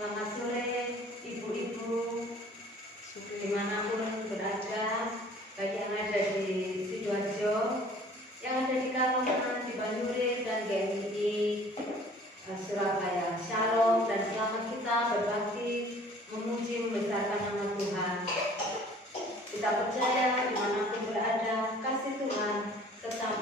Selamat sore ibu-ibu dimanapun berada, baik yang ada di Sidoarjo, yang ada di Kalongan, di Banyurit dan GMI Surabaya. Shalom dan selamat kita berbakti memuji membesarkan nama Tuhan. Kita percaya dimanapun berada, kasih Tuhan tetap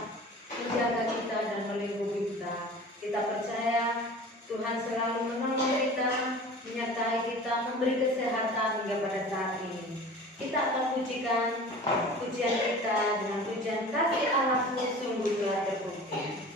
menjaga kita dan melindungi kita. Kita percaya Tuhan selalu menolong kita, menyertai kita, memberi kesehatan hingga pada saat ini. Kita akan pujikan pujian kita dengan pujian kasih Allahmu sungguh telah terbukti.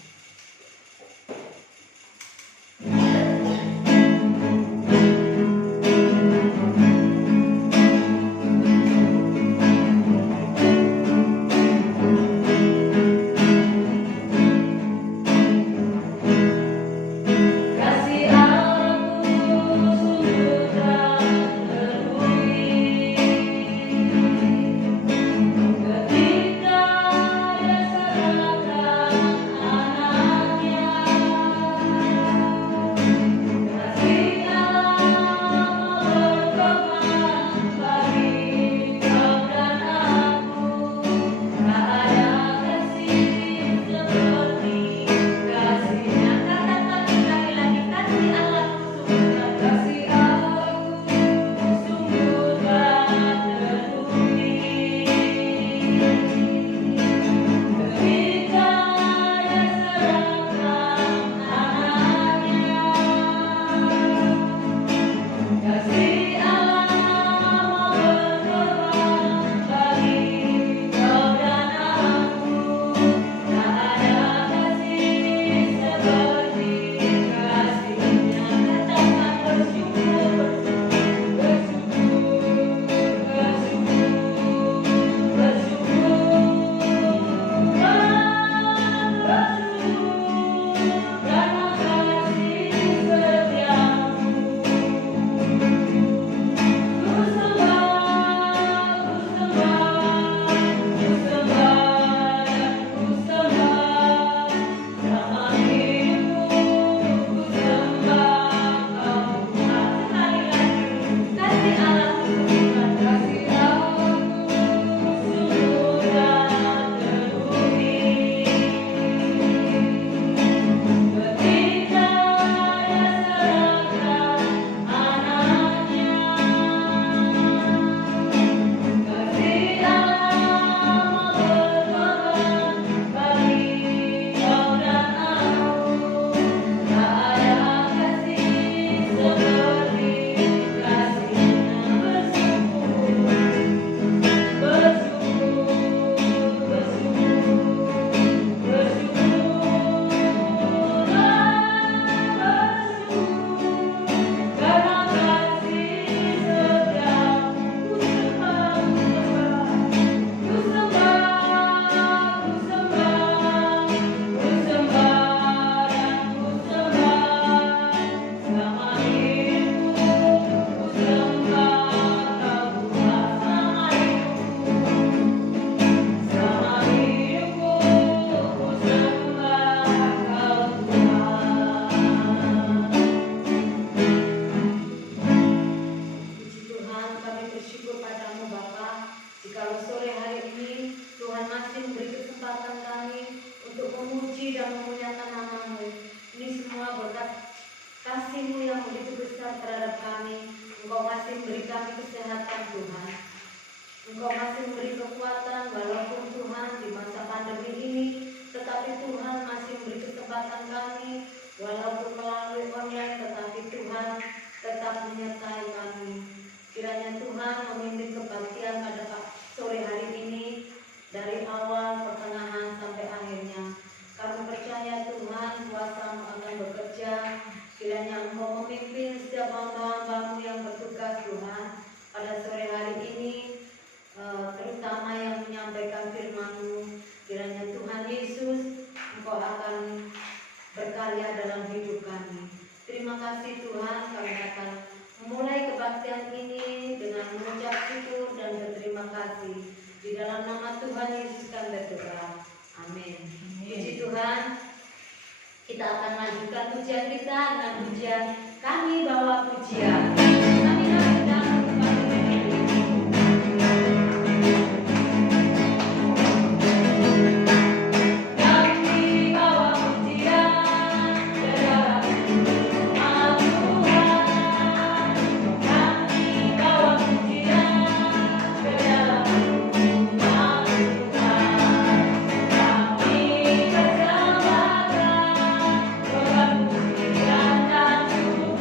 Kita akan lanjutkan pujian kita dengan pujian Kami bawa pujian. Kami naikkan kepada kami bawa pujian ke dalam rumah Tuhan. Kami bawa pujian ke dalam rumah Tuhan. Kami persembahkan doa pujian dan syukur.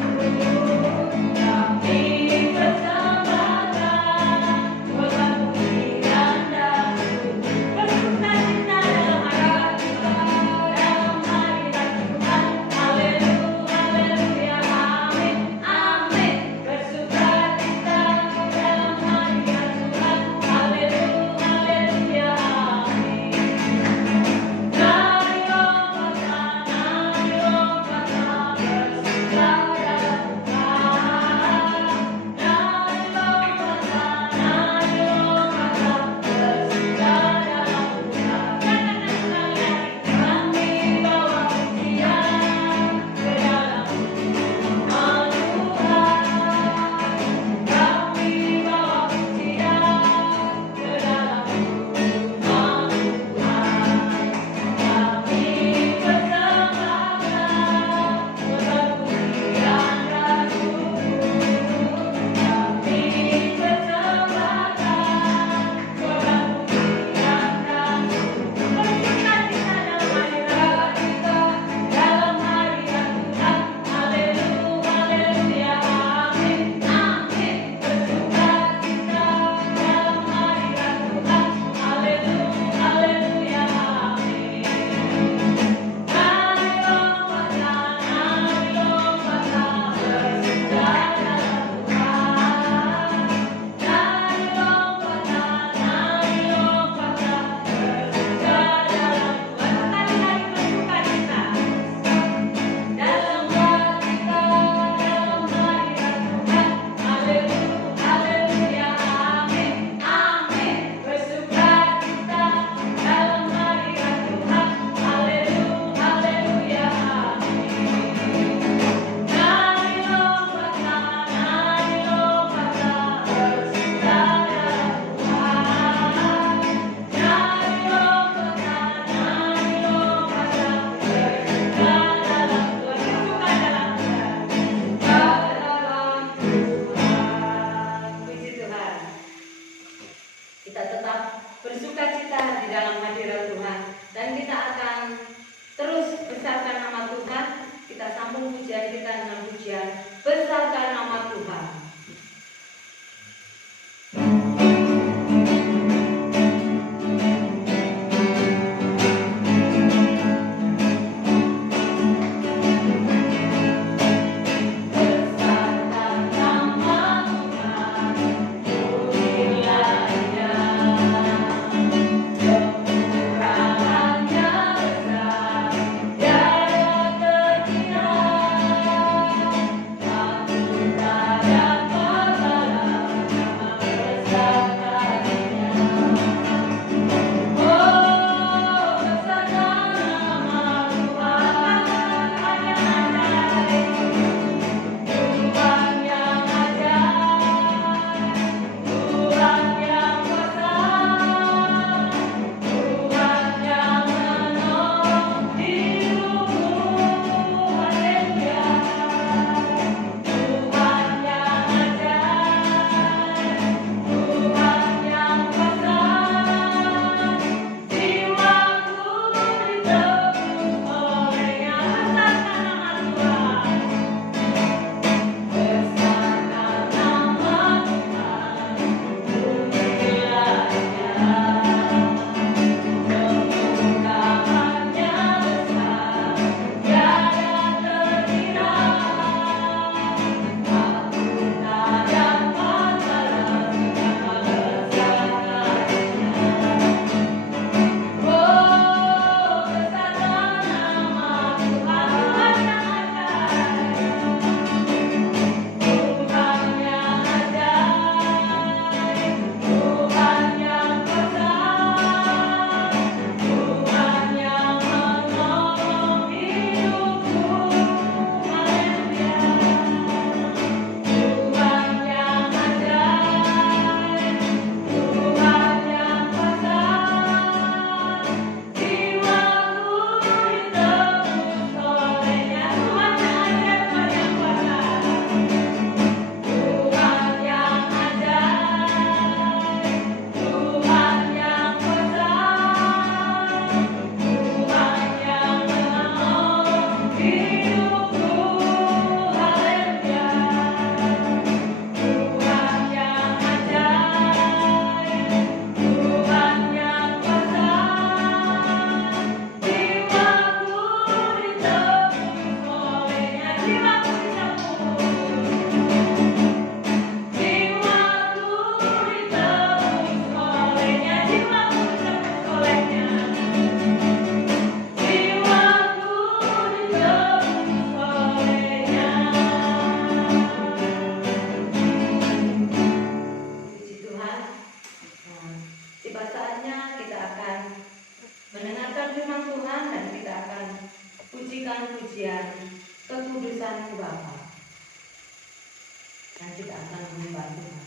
dan kita akan menyembah Tuhan.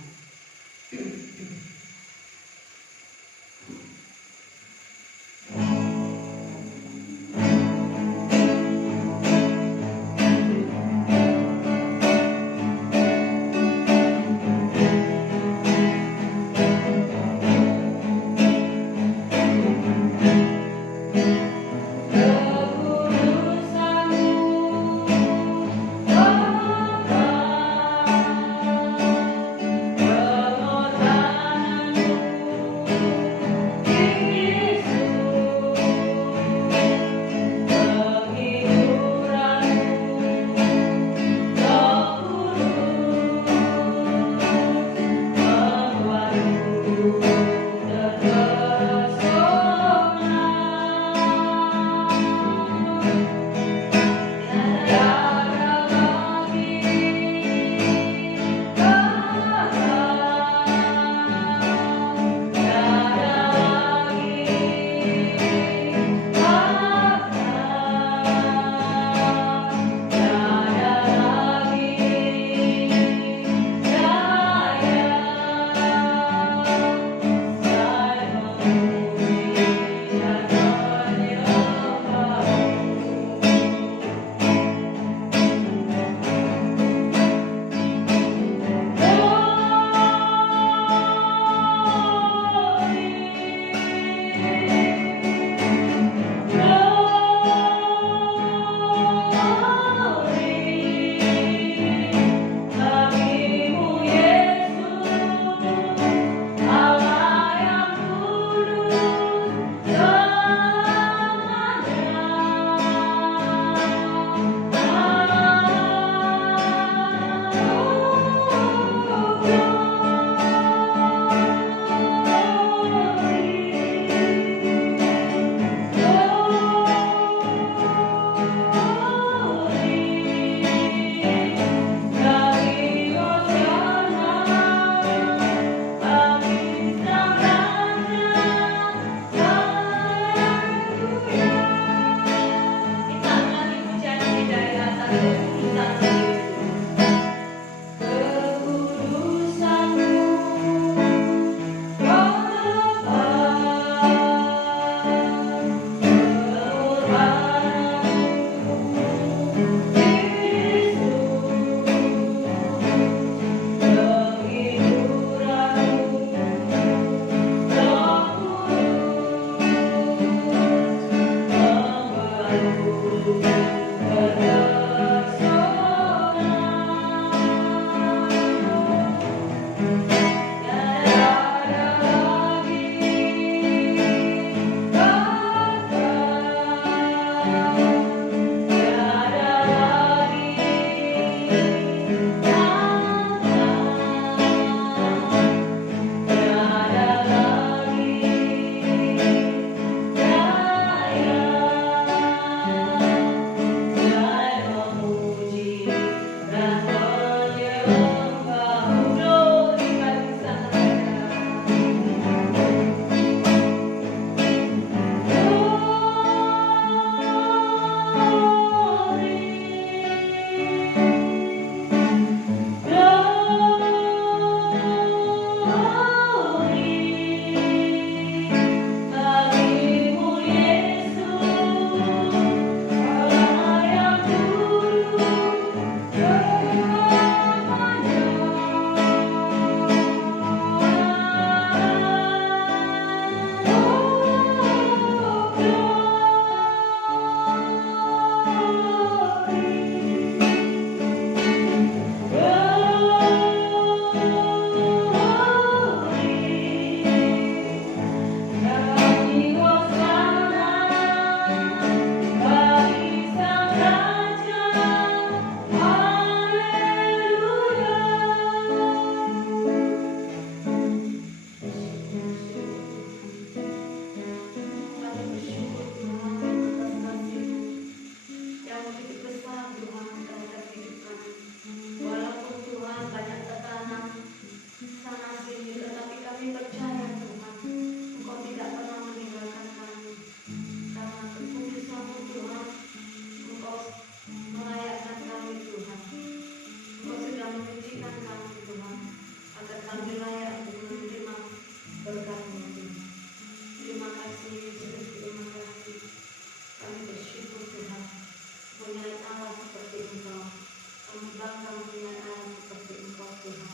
kemuliaan Allah seperti Engkau Tuhan.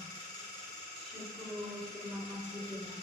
Syukur, terima kasih Tuhan.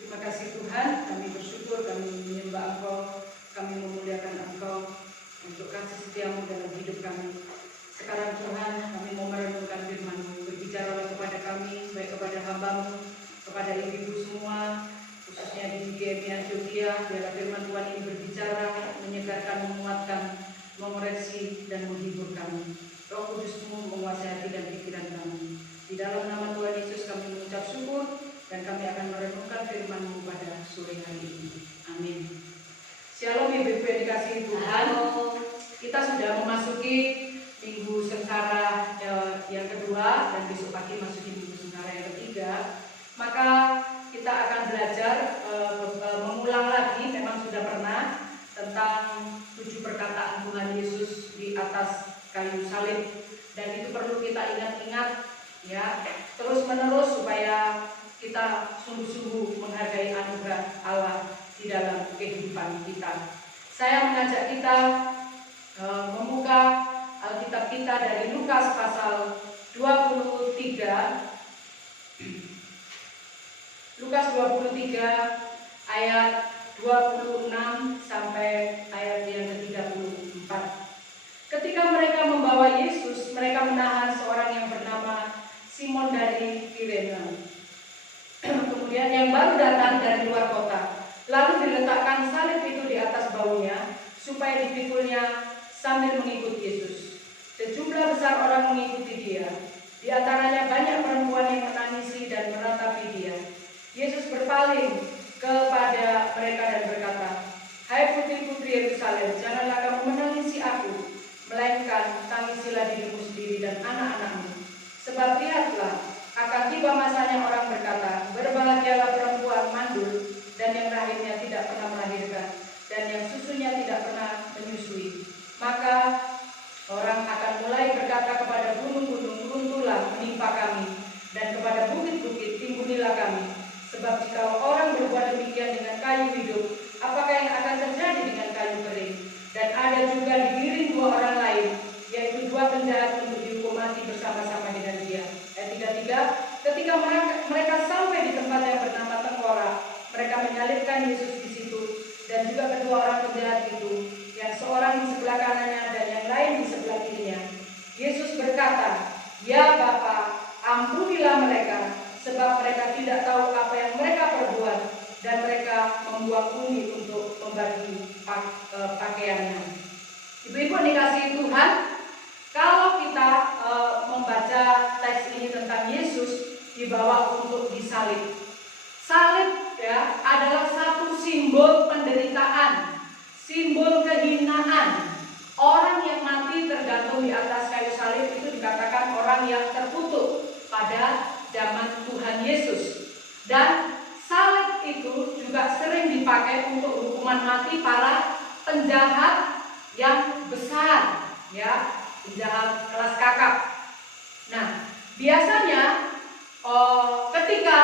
Terima kasih Tuhan, kami bersyukur, kami menyembah Engkau, kami memuliakan Engkau untuk kasih setiamu dalam hidup kami. Sekarang Tuhan, kami mau merenungkan firman-Mu, berbicaralah kepada kami, baik kepada hamba-Mu, kepada ibu-ibu semua, khususnya di GMI Antioquia, biarlah firman Tuhan ini berbicara, menyegarkan, menguatkan, mengoreksi, dan menghibur kami. Roh Kudus-Mu menguasai hati dan pikiran kami. Di dalam nama Tuhan Yesus kami mengucap syukur, dan kami akan merenungkan firman-Mu pada sore hari ini. Amin. Shalom ibu-ibu yang dikasihi Tuhan. Kita sudah memasuki minggu sengsara yang kedua, dan besok pagi masuki minggu sengsara yang ketiga. Maka kita akan belajar mengulang lagi, memang sudah pernah, tentang 7 perkataan Tuhan Yesus di atas kayu salib. Dan itu perlu kita ingat-ingat ya, terus menerus supaya kita sungguh-sungguh menghargai anugerah Allah di dalam kehidupan kita. Saya mengajak kita membuka Alkitab kita dari Lukas pasal 23. Lukas 23 ayat 26 sampai ayat yang ke-34. Ketika mereka membawa Yesus, mereka menahan seorang yang bernama Simon dari Kirene, kemudian yang baru datang dari luar kota. Lalu diletakkan salib itu di atas baunya, supaya dipikulnya sambil mengikut Yesus. Sejumlah besar orang mengikuti dia. Di antaranya banyak perempuan yang menangisi dan meratapi dia. Yesus berpaling kepada mereka dan berkata, "Hai putri-putri Yerusalem, janganlah kamu menangisi aku, melainkan tangisilah dirimu sendiri dan anak-anakmu. Sebab lihatlah, akan tiba masanya orang berkata, berbahagialah perempuan mandul dan yang rahimnya tidak pernah melahirkan, dan yang susunya tidak pernah menyusui. Maka orang akan mulai berkata kepada gunung-gunung, runtuhlah menimpa kami, dan kepada bukit-bukit timbunilah kami. Sebab jika orang berbuat demikian dengan kayu hidup, apakah yang akan terjadi dengan kayu kering? Dan ada juga digiring 2 orang lain, yaitu 2 penjahat untuk dihukum mati bersama-sama dengan dia." Ayat 33, ketika mereka sampai di tempat yang bernama Tengkorak, mereka menyalibkan Yesus di situ, dan juga kedua orang penjahat itu, yang seorang di sebelah kanannya dan yang lain di sebelah kirinya. Yesus berkata, "Ya Bapa, ampunilah mereka, sebab mereka tidak tahu apa yang mereka perbuat." Dan mereka membuang uni untuk membagi pakaiannya. Ibu-ibu dikasihi Tuhan, kalau kita membaca teks ini tentang Yesus dibawa untuk disalib. Salib ya adalah satu simbol penderitaan, simbol kehinaan. Orang yang mati tergantung di atas kayu salib itu dikatakan orang yang terkutuk pada zaman Tuhan Yesus. Dan salib itu juga sering dipakai untuk hukuman mati para penjahat yang besar, ya, penjahat kelas kakap. Nah, biasanya ketika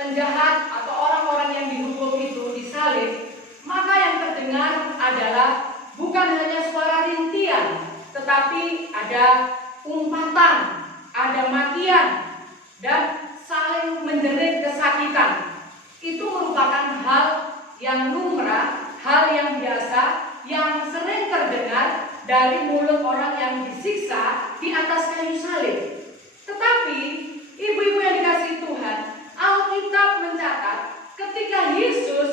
penjahat atau orang-orang yang dihukum itu disalib, maka yang terdengar adalah bukan hanya suara rintian, tetapi ada umpatan, ada makian, dan saling menjerit kesakitan. Itu merupakan hal yang lumrah, hal yang biasa yang sering terdengar dari mulut orang yang disiksa di atas kayu salib. Tetapi ibu-ibu yang dikasihi Tuhan, Alkitab mencatat ketika Yesus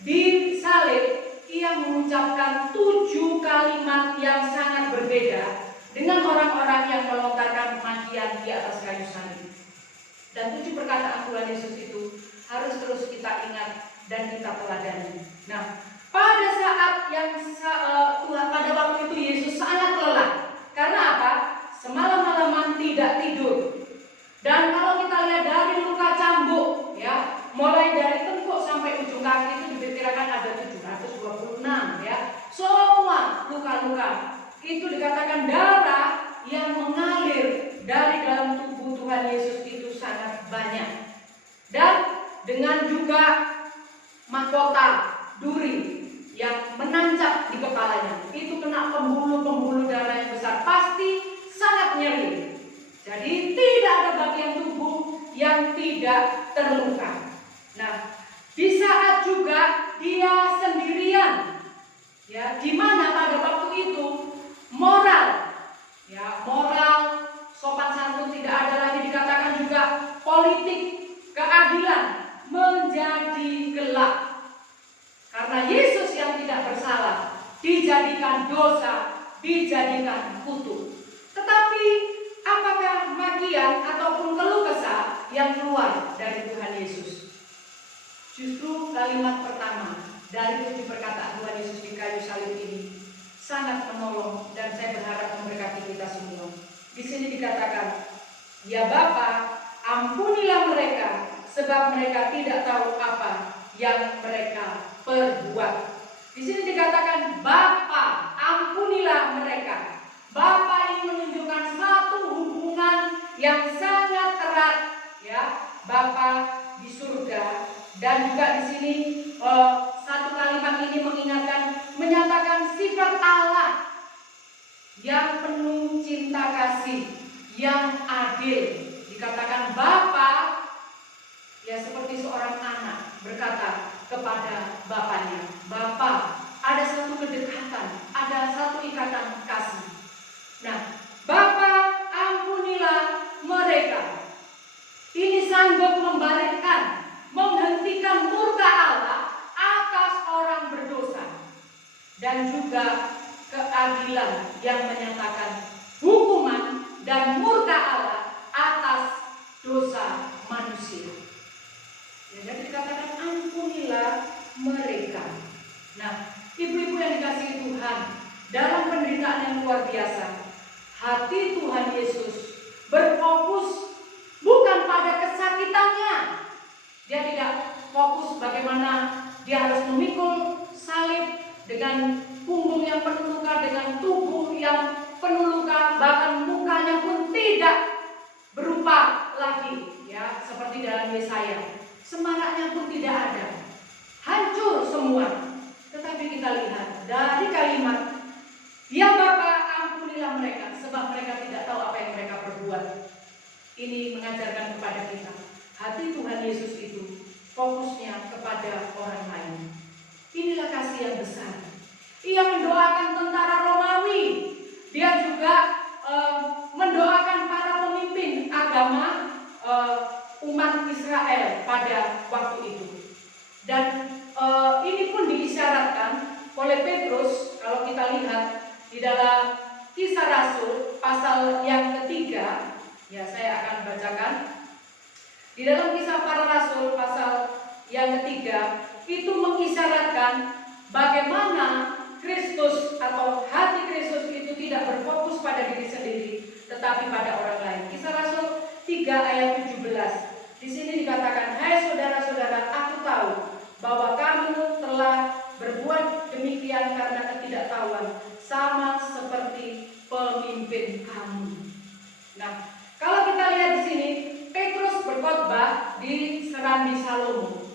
disalib, ia mengucapkan 7 kalimat yang sangat berbeda dengan orang-orang yang melontarkan kematian di atas kayu salib. Dan 7 perkataan Tuhan Yesus itu harus terus kita ingat dan kita teladani. Nah, pada saat yang pada waktu itu Yesus sangat lelah. Karena apa? Semalam-malaman tidak tidur. Dan kalau kita lihat dari luka cambuk, ya, mulai dari tengkuk sampai ujung kaki itu diperkirakan ada 726, ya. Semua luka-luka itu dikatakan darah yang mengalir dari dalam tubuh Tuhan Yesus itu sangat banyak. Dan dengan juga mahkota duri yang menancap di kepalanya, itu kena pembuluh-pembuluh darah yang besar, pasti sangat nyeri. Jadi tidak ada bagian tubuh yang tidak terluka. Nah, di saat juga dia sendirian, ya, di mana pada waktu itu moral, ya, moral, sopan santun tidak ada lagi, dikatakan juga politik, keadilan menjadi gelap. Karena Yesus yang tidak bersalah dijadikan dosa, dijadikan kutuk. Tetapi apakah makian ataupun keluh kesah yang keluar dari Tuhan Yesus? Justru kalimat pertama dari 7 perkataan Tuhan Yesus di kayu salib ini sangat menolong dan saya berharap memberkati kita semua. Di sini dikatakan, "Ya Bapa, ampunilah mereka, sebab mereka tidak tahu apa yang mereka perbuat." Di sini dikatakan, "Bapa, ampunilah mereka." Bapa ini menunjukkan satu hubungan yang sangat erat, ya, Bapa di surga. Dan juga di sini satu kalimat ini menyatakan sifat Allah yang penuh cinta kasih, yang adil. Dikatakan Bapa, ya, seperti seorang anak berkata kepada bapaknya, "Bapa." Ada satu kedekatan, ada satu ikatan kasih. Nah, Bapa, ampunilah mereka. Ini sanggup membalikkan, menghentikan murka Allah atas orang berdosa. Dan juga keadilan yang menyatakan hukuman dan murka Allah atas dosa manusia. Ya, jadi dikatakan ampunilah mereka. Nah, ibu-ibu yang dikasihi Tuhan, dalam penderitaan yang luar biasa, hati Tuhan Yesus berfokus bukan pada kesakitannya. Dia tidak fokus bagaimana dia harus memikul salib dengan punggung yang penuh luka, dengan tubuh yang penuh luka, bahkan mukanya pun tidak berupa lagi, ya, seperti dalam Yesaya. Semaraknya pun tidak ada, hancur semua. Tetapi kita lihat dari kalimat, "Ya Bapa, ampunilah mereka, sebab mereka tidak tahu apa yang mereka perbuat." Ini mengajarkan kepada kita, hati Tuhan Yesus itu fokusnya kepada orang lain. Inilah kasih yang besar. Ia mendoakan tentara Romawi. Dia juga mendoakan para pemimpin agama umat Israel pada waktu itu. Dan ini pun diisyaratkan oleh Petrus. Kalau kita lihat di dalam Kisah Rasul pasal yang ketiga, ya, saya akan bacakan. Di dalam Kisah Para Rasul pasal yang ketiga itu mengisyaratkan bagaimana Kristus atau hati Kristus itu tidak berfokus pada diri sendiri, tetapi pada orang lain. Kisah Rasul 3 ayat 17. Di sini dikatakan, "Hai saudara-saudara, aku tahu bahwa kamu telah berbuat demikian karena ketidaktahuan, sama seperti pemimpin kamu." Nah, kalau kita lihat di sini, Petrus berkhotbah di Serambi Salomo.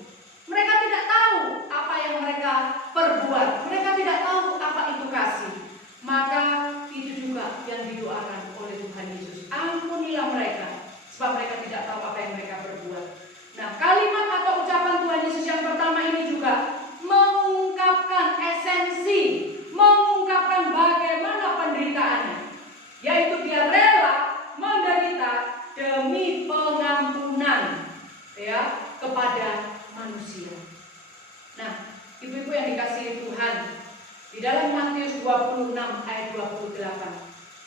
Mereka tidak tahu apa yang mereka perbuat. Mereka tidak tahu apa itu kasih. Maka itu juga yang didoakan oleh Tuhan Yesus. Ampunilah mereka, sebab mereka tidak tahu apa yang mereka perbuat. Nah, kalimat atau ucapan Tuhan Yesus yang pertama ini juga mengungkapkan dalam Matius 26 ayat 28,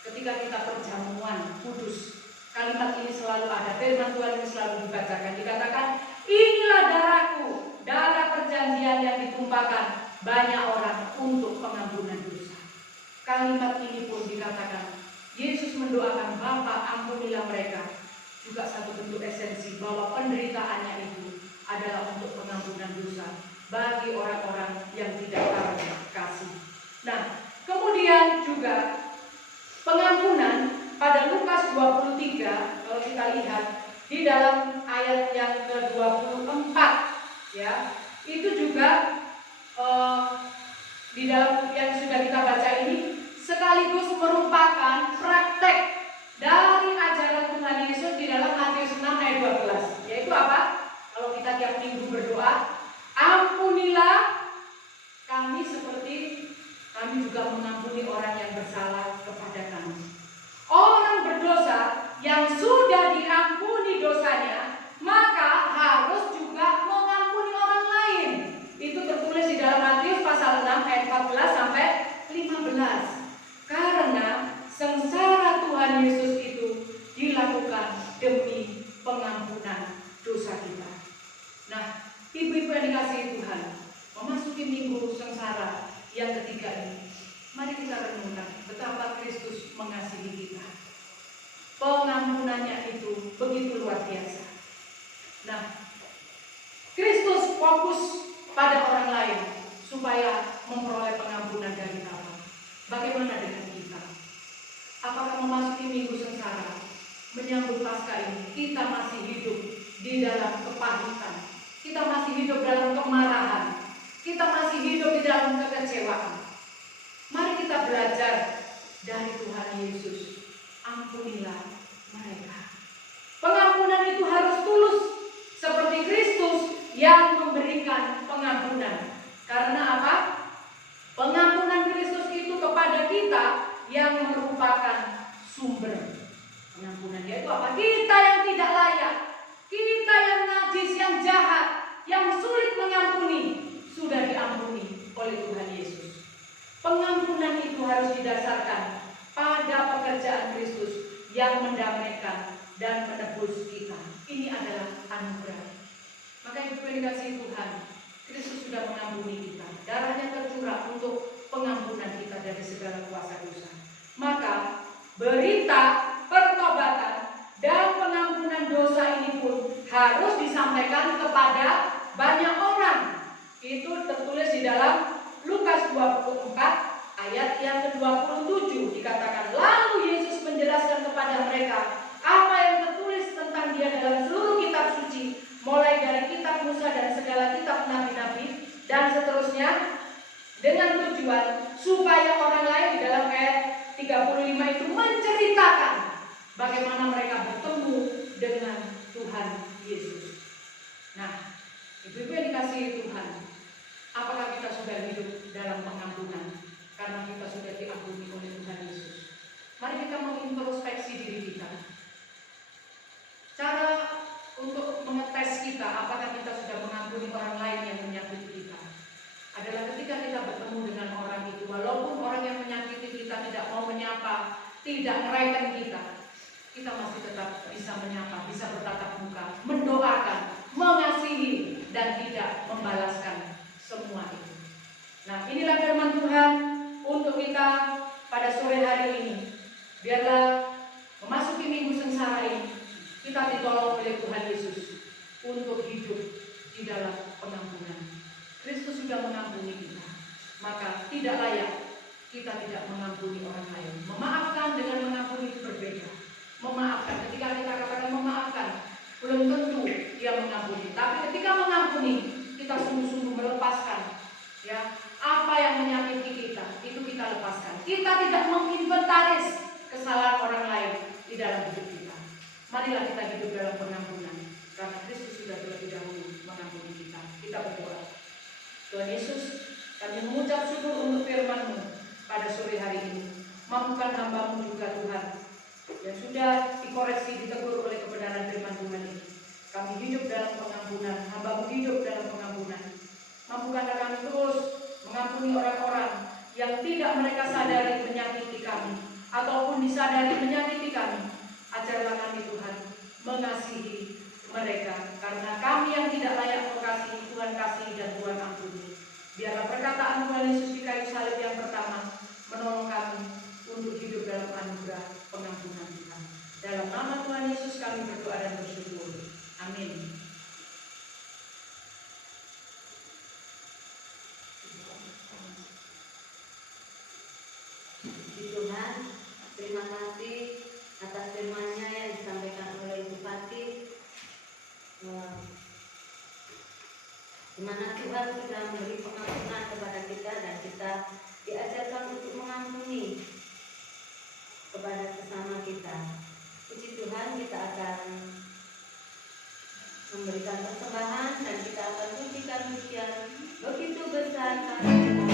ketika kita perjamuan kudus, kalimat ini selalu ada, firman Tuhan ini selalu dibacakan, dikatakan, inilah darahku, darah perjanjian yang ditumpahkan banyak orang untuk pengampunan dosa. Kalimat ini pun dikatakan, Yesus mendoakan, Bapa ampunilah mereka, juga satu bentuk esensi bahwa penderitaannya itu adalah untuk pengampunan dosa bagi orang-orang yang tidak tahu kasih. Nah, kemudian juga pengampunan pada Lukas 23, kalau kita lihat di dalam ayat yang ke-24, ya, itu juga di dalam yang sudah kita baca ini sekaligus merupakan praktek dari ajaran Tuhan Yesus di dalam Matius 6 ayat 12, yaitu apa? Kalau kita tiap minggu berdoa, ampunilah kami seperti kami juga mengampuni orang yang bersalah kepada kami. Orang berdosa yang sudah diampuni dosanya, maka harus juga mengampuni orang lain. Itu tertulis di dalam Matius pasal 6 ayat 14 sampai 15. Karena sengsara Tuhan Yesus itu dilakukan demi pengampunan dosa kita. Nah, ibu-ibu yang dikasihi Tuhan, memasuki minggu sengsara yang ketiga ini, mari kita renungkan betapa Kristus mengasihi kita. Pengampunannya itu begitu luar biasa. Nah, Kristus fokus pada orang lain supaya memperoleh pengampunan dari Allah. Bagaimana dengan kita? Apakah memasuki minggu sengsara, menyambut Paskah ini, kita masih hidup di dalam kepahitan, kita masih hidup dalam kemarahan, kita masih hidup di dalam kekecewaan? Mari kita belajar dari Tuhan Yesus. Ampunilah mereka. Pengampunan itu harus tulus, seperti Kristus yang memberikan pengampunan. Karena apa? Pengampunan Kristus itu kepada kita yang merupakan sumber pengampunan. Yaitu apa? Kita yang tidak layak, kita yang najis, yang jahat, yang sulit mengampuni, sudah diampuni oleh Tuhan Yesus. Pengampunan itu harus didasarkan pada pekerjaan Kristus yang mendamaikan dan menebus kita. Ini adalah anugerah. Maka ibu yang dikasihi Tuhan, Kristus sudah mengampuni kita. Darahnya tercurah untuk pengampunan kita dari segala kuasa dosa. Maka berita pertobatan dan pengampunan dosa ini pun harus disampaikan kepada banyak orang. Itu tertulis di dalam Lukas 24 ayat yang ke-27, dikatakan, lalu Yesus menjelaskan kepada mereka apa yang tertulis tentang dia dalam seluruh kitab suci, mulai dari kitab Musa dan segala kitab nabi-nabi dan seterusnya, dengan tujuan supaya orang lain di dalam ayat 35 itu menceritakan bagaimana mereka bertemu dengan Tuhan Yesus. Nah, ibu-ibu yang dikasihi Tuhan, apakah kita sudah hidup dalam pengampunan? Karena kita sudah diampuni oleh Tuhan Yesus. Mari kita mengintrospeksi diri kita. Cara untuk mengetes kita apakah kita sudah mengampuni orang lain yang menyakiti kita adalah ketika kita bertemu dengan orang itu, walaupun orang yang menyakiti kita tidak mau menyapa, tidak meraihkan kita, kita masih tetap bisa menyapa, bisa bertatap muka, mendoakan, mengasihi, dan tidak membalaskan semua itu. Nah, inilah firman Tuhan untuk kita pada sore hari ini. Biarlah memasuki minggu sengsara ini kita ditolong oleh Tuhan Yesus untuk hidup di dalam pengampunan. Kristus sudah mengampuni kita, maka tidak layak kita tidak mengampuni orang lain. Memaafkan dengan mengampuni itu berbeda. Memaafkan, ketika kita katakan memaafkan, belum tentu dia mengampuni. Tapi ketika mengampuni, kita sungguh-sungguh melepaskan, ya, apa yang menyakiti kita, itu kita lepaskan. Kita tidak menginventaris kesalahan orang lain di dalam hidup kita. Marilah kita hidup dalam pengampunan, karena Kristus sudah terlebih dahulu mengampuni kita. Kita berdoa. Tuhan Yesus, kami mengucap syukur untuk firman-Mu pada sore hari ini. Mampukan hamba-Mu juga Tuhan, yang sudah dikoreksi, ditegur oleh kebenaran firman Tuhan ini. Kami hidup dalam pengampunan, hamba-Mu hidup dalam pengampunan. Mampukanlah kami terus mengampuni orang-orang yang tidak mereka sadari menyakiti kami, ataupun disadari menyakiti kami, ajarlah kami Tuhan mengasihi mereka, karena kami yang tidak layak Kau kasih, Tuhan kasih dan Tuhan ampuni. Biarlah perkataan Tuhan Yesus di kayu salib yang pertama menolong kami untuk hidup dalam anugerah pengampunan Tuhan. Dalam nama Tuhan Yesus kami berdoa dan bersyukur. Amin. Tuhan, terima kasih atas firman-Nya yang disampaikan oleh Ibu Fatih, di mana Tuhan sudah memberi pengampunan kepada kita dan kita diajarkan untuk mengampuni kepada sesama kita. Puji Tuhan, kita akan memberikan persembahan dan kita akan pujikan pujian begitu besar kasih-Mu.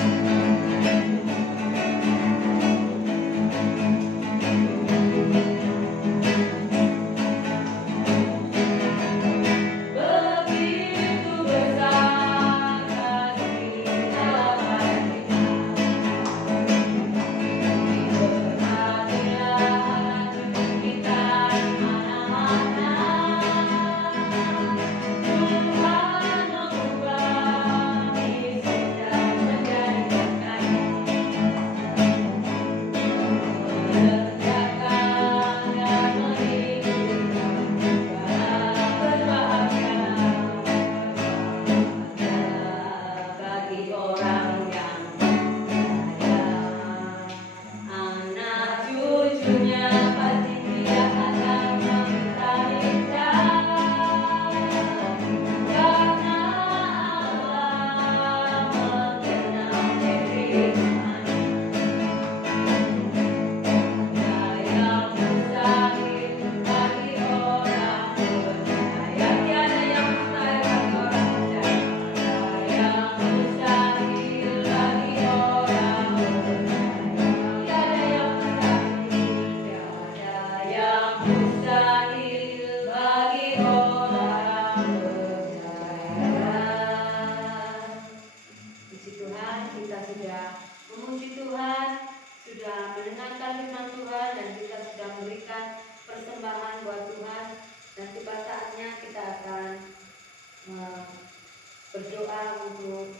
Berdoa untuk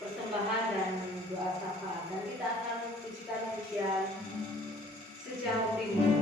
persembahan dan doa syafaat, dan kita akan mempujikan pujian Sejauh Timur.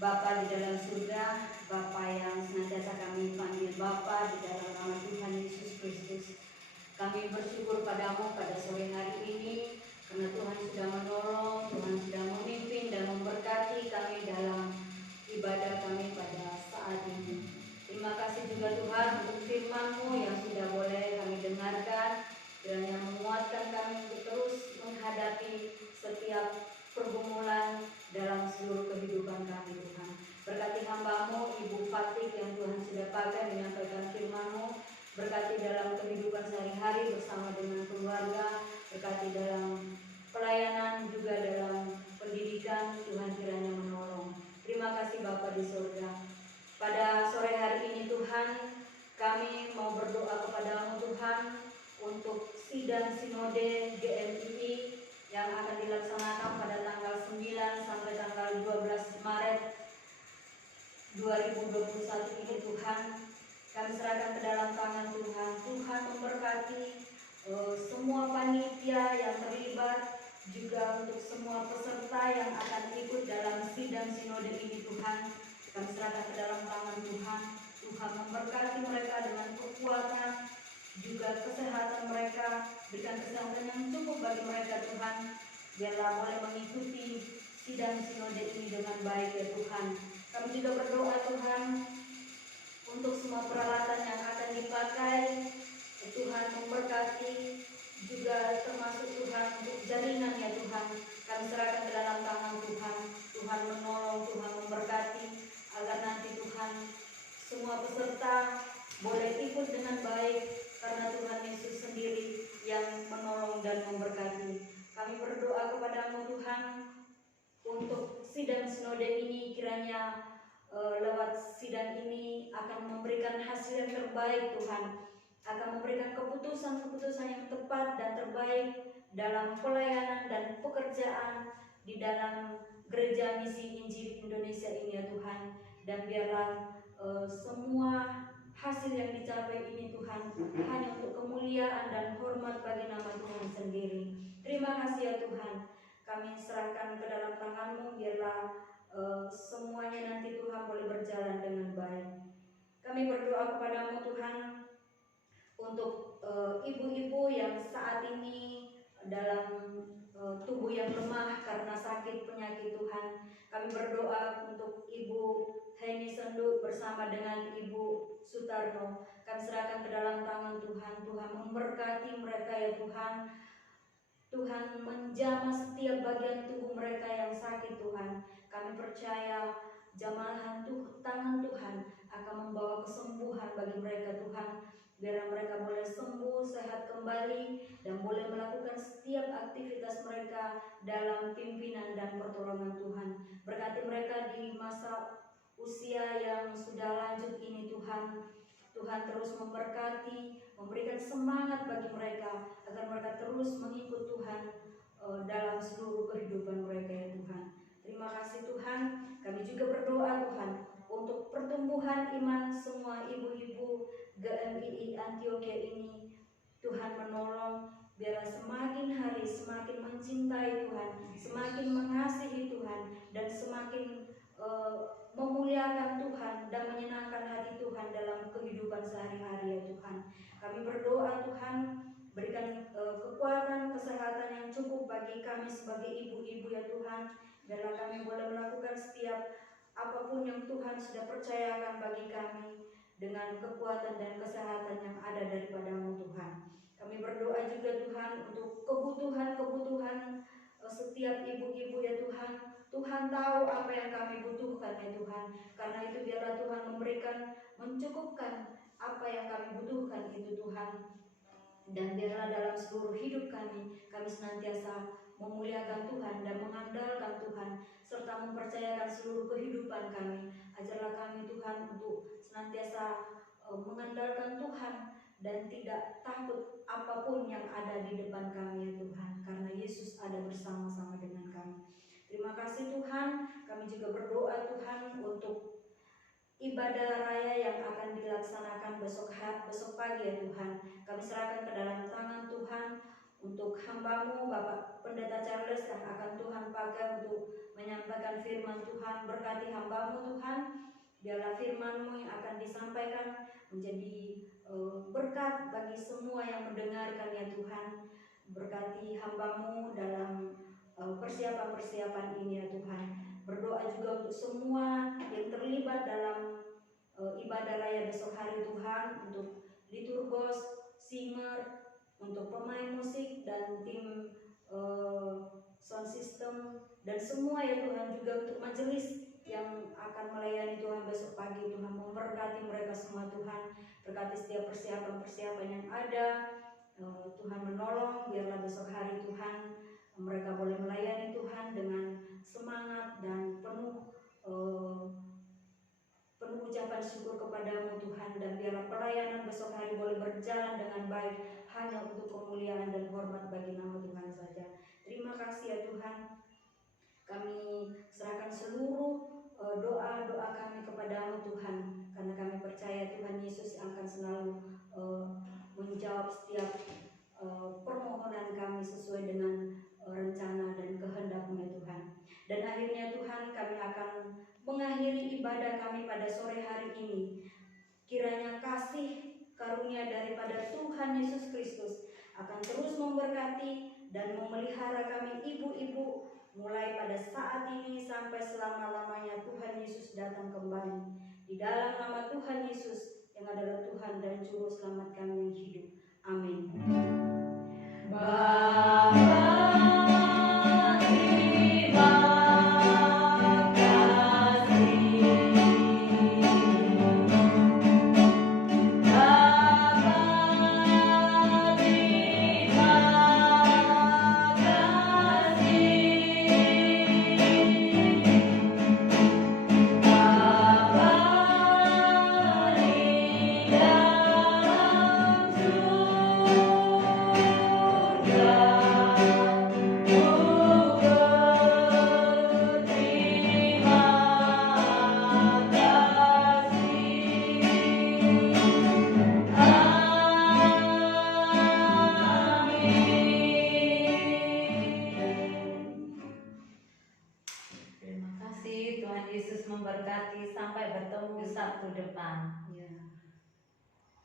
Bapa di dalam surga, Bapa yang senantiasa kami panggil Bapa di dalam nama Tuhan Yesus Kristus. Kami bersyukur padamu pada sore hari ini karena Tuhan sudah menolong, Tuhan sudah memimpin dan memberkati kami dalam ibadah kami pada saat ini. Terima kasih juga Tuhan untuk firman-Mu yang sudah boleh kami dengarkan, kiranya menguatkan kami untuk terus menghadapi setiap pergumulan dalam seluruh kehidupan kami Tuhan. Berkati hamba-Mu Ibu Fatik yang Tuhan sudah pakai menyampaikan firman-Mu. Berkati dalam kehidupan sehari-hari bersama dengan keluarga. Berkati dalam pelayanan juga dalam pendidikan. Tuhan kiranya menolong. Terima kasih Bapa di surga. Pada sore hari ini Tuhan, kami mau berdoa kepada-Mu Tuhan untuk sidang sinode GMII yang akan dilaksanakan pada tanggal 9 sampai tanggal 12 Maret 2021 ini Tuhan. Kami serahkan ke dalam tangan Tuhan. Tuhan memberkati semua panitia yang terlibat, juga untuk semua peserta yang akan ikut dalam sidang sinode ini Tuhan. Kami serahkan ke dalam tangan Tuhan. Tuhan memberkati mereka dengan kekuatan, juga kesehatan mereka. Berikan kesehatan yang cukup bagi mereka Tuhan. Biarlah boleh mengikuti sidang sinode ini dengan baik ya Tuhan. Kami juga berdoa Tuhan untuk semua peralatan yang akan dipakai. Tuhan memberkati, juga termasuk Tuhan untuk jaringan ya Tuhan. Kami serahkan ke dalam tangan Tuhan. Tuhan menolong, Tuhan memberkati, agar nanti Tuhan semua peserta boleh ikut dengan baik, karena Tuhan Yesus sendiri yang menolong dan memberkati. Kami berdoa kepada-Mu Tuhan untuk sidang sinode ini, kiranya lewat sidang ini akan memberikan hasil yang terbaik Tuhan, akan memberikan keputusan-keputusan yang tepat dan terbaik dalam pelayanan dan pekerjaan di dalam Gereja Misi Injil Indonesia ini ya Tuhan. Dan biarlah semua hasil yang dicapai ini Tuhan hanya untuk kemuliaan dan hormat bagi nama Tuhan sendiri. Terima kasih ya Tuhan. Kami serahkan ke dalam tangan-Mu, biarlah semuanya nanti Tuhan boleh berjalan dengan baik. Kami berdoa kepada-Mu Tuhan untuk ibu-ibu yang saat ini dalam tubuh yang lemah karena sakit penyakit Tuhan. Kami berdoa untuk Ibu Heni Sendu bersama dengan Ibu Sutarno. Kami serahkan ke dalam tangan Tuhan. Tuhan memberkati mereka ya Tuhan. Tuhan menjamah setiap bagian tubuh mereka yang sakit Tuhan. Kami percaya jamahan tangan Tuhan akan membawa kesembuhan bagi mereka Tuhan. Biar mereka boleh sembuh, sehat kembali, dan boleh melakukan setiap aktivitas mereka dalam pimpinan dan pertolongan Tuhan. Berkati mereka di masa usia yang sudah lanjut ini Tuhan. Tuhan terus memberkati, memberikan semangat bagi mereka agar mereka terus mengikut Tuhan dalam seluruh kehidupan mereka ya Tuhan. Terima kasih Tuhan. Kami juga berdoa Tuhan untuk pertumbuhan iman semua ibu-ibu GMII Antioquia ini. Tuhan menolong, biarlah semakin hari semakin mencintai Tuhan, semakin mengasihi Tuhan, dan semakin memuliakan Tuhan dan menyenangkan hati Tuhan dalam kehidupan sehari-hari ya Tuhan. Kami berdoa Tuhan, berikan kekuatan, kesehatan yang cukup bagi kami sebagai ibu-ibu ya Tuhan. Biarlah kami boleh melakukan setiap apapun yang Tuhan sudah percayakan bagi kami dengan kekuatan dan kesehatan yang ada daripada-Mu Tuhan. Kami berdoa juga Tuhan untuk kebutuhan-kebutuhan setiap ibu-ibu ya Tuhan. Tuhan tahu apa yang kami butuhkan ya Tuhan. Karena itu biarlah Tuhan mencukupkan apa yang kami butuhkan itu Tuhan. Dan biarlah dalam seluruh hidup kami senantiasa memuliakan Tuhan dan mengandalkan Tuhan, serta mempercayakan seluruh kehidupan kami. Ajarlah kami Tuhan untuk senantiasa mengandalkan Tuhan dan tidak takut apapun yang ada di depan kami ya Tuhan, karena Yesus ada bersama-sama dengan kami. Terima kasih Tuhan. Kami juga berdoa Tuhan untuk ibadah raya yang akan dilaksanakan besok pagi ya Tuhan. Kami serahkan ke dalam tangan Tuhan untuk hamba-Mu Bapak Pendeta Charles yang akan Tuhan pakai untuk menyampaikan firman Tuhan. Berkati hamba-Mu Tuhan, biarlah firman-Mu yang akan disampaikan menjadi berkat bagi semua yang mendengarkan ya Tuhan. Berkati hamba-Mu dalam persiapan-persiapan ini ya Tuhan. Berdoa juga untuk semua yang terlibat dalam ibadah raya besok hari Tuhan, untuk liturgos, singer, untuk pemain musik dan tim sound system dan semua ya Tuhan, juga untuk majelis yang akan melayani Tuhan besok pagi. Tuhan memberkati mereka semua Tuhan, berkati setiap persiapan-persiapan yang ada. Tuhan menolong, biarlah besok hari Tuhan mereka boleh melayani Tuhan dengan semangat dan penuh ucapan syukur kepadamu Tuhan, dan biarlah pelayanan besok hari boleh berjalan dengan baik hanya untuk kemuliaan dan hormat bagi nama Tuhan saja. Terima kasih ya Tuhan. Kami serahkan seluruh doa-doa kami kepadamu Tuhan, karena kami percaya Tuhan Yesus akan selalu menjawab setiap permohonan kami sesuai dengan rencana dan kehendak-Mu ya Tuhan. Dan akhirnya Tuhan, kami akan mengakhiri ibadah kami pada sore hari ini. Kiranya kasih karunia daripada Tuhan Yesus Kristus akan terus memberkati dan memelihara kami ibu-ibu, mulai pada saat ini sampai selama-lamanya Tuhan Yesus datang kembali. Di dalam nama Tuhan Yesus yang adalah Tuhan dan Juru Selamat kami yang hidup. Amin. Terima kasih, Tuhan Yesus memberkati. Sampai bertemu Sabtu depan.